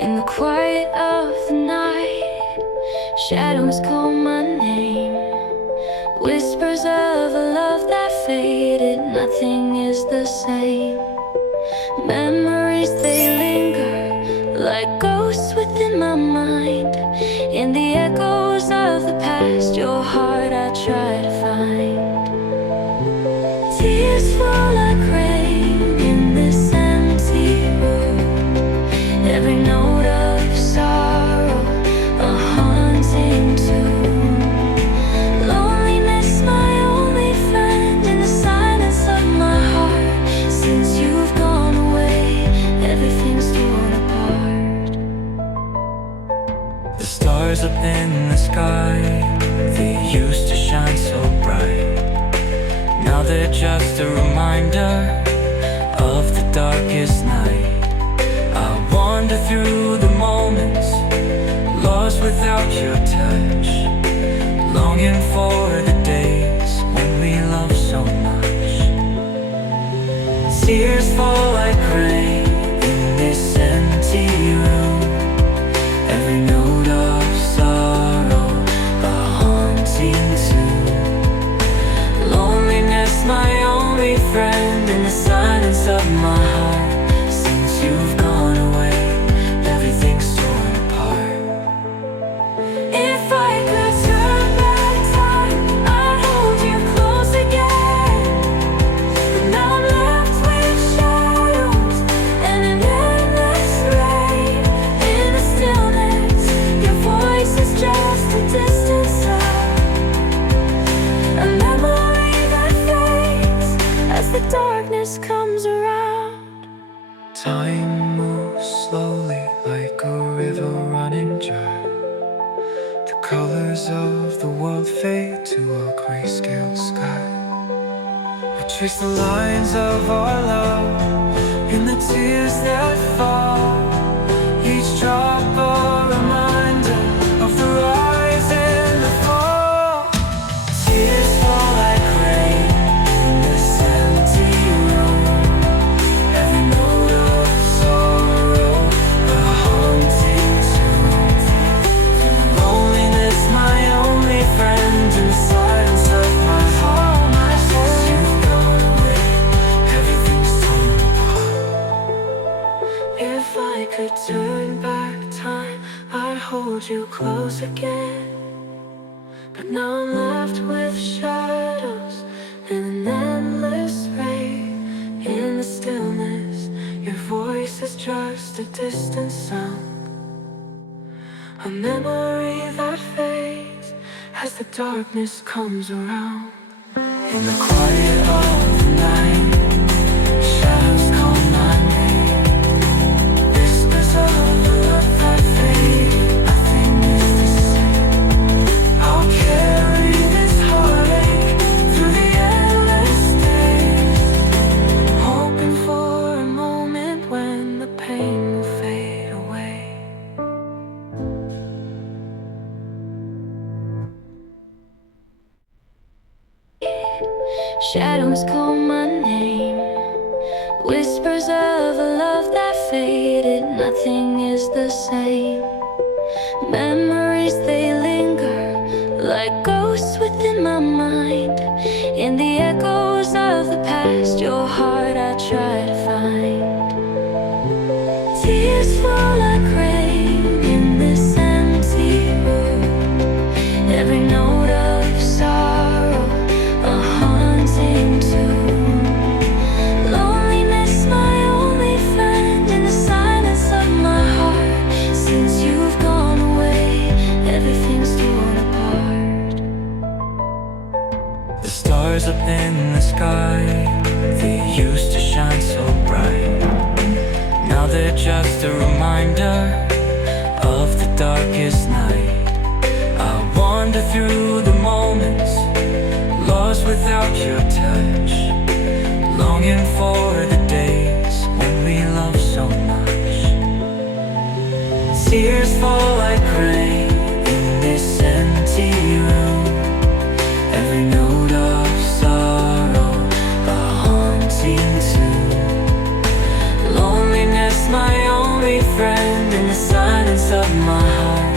In the quiet of the night, shadows call my name. Whispers of a love that faded, nothing is the same. Memories, they linger like ghosts within my mind. In the echoes of the past, your heart I try to find. Tears fall like rain in this empty room. Every note of sorrow, a haunting tune. Loneliness, my only friend, in the silence of my heart. Since you've gone away, everything's torn apart. The stars up in the sky, they used to shine so bright. Now they're just a reminder of the darkest night. I wander through the moments, lost without your touch, longing for the days when we loved so much. Tears fall like rain in this empty room. Every note of sorrow, a haunting tune. Loneliness, my only friend, in the silence of my heart. Since you've gone away, everything's torn apart. If I could turn back time, I'd hold you close again. But now I'm left with shadows and an endless rain. In the stillness, your voice is just a distant sound, a memory that fades as the darkness comes around. Time moves slowly like a river running dry. The colors of the world fade to a grayscale sky. We trace the lines of our love in the tears that fall. Each drop a reminder of the rise and the fall. Tears fall like rain in this empty room. Every note of sorrow, a haunting tune. Loneliness, my only friend, in the silence of my heart. Since you've gone away, everything's torn apart. If I could turn back time, I'd hold you close again. But now I'm left with shadows and an endless rain. In the stillness, your voice is just a distant sound, a memory that fades as the darkness comes around. In the quiet of the night, shadows call my name. Whispers of love that fade, nothing is the same. I'll carry this heartache through the endless days, Hoping for a moment when the pain will fade away. Shadows call my name. Whispers of a love that faded, nothing is the same. Memories, they linger like ghosts within my mind. In the echoes of the past, your heart I try to find. Tears fall like rain in this empty room. Every note of sorrow, a haunting tune. Loneliness, my only friend, in the silence of my heart. Since you've gone away, everything's torn apart. the stars up in the sky, they used to shine so bright. Now they're just a reminder of the darkest night. I wander through the moments, lost without your touch, longing for the days when we loved so much. Tears fall like rain in this empty room. Every note of sorrow, a haunting tune. Loneliness, my only friend, in the silence of my heart.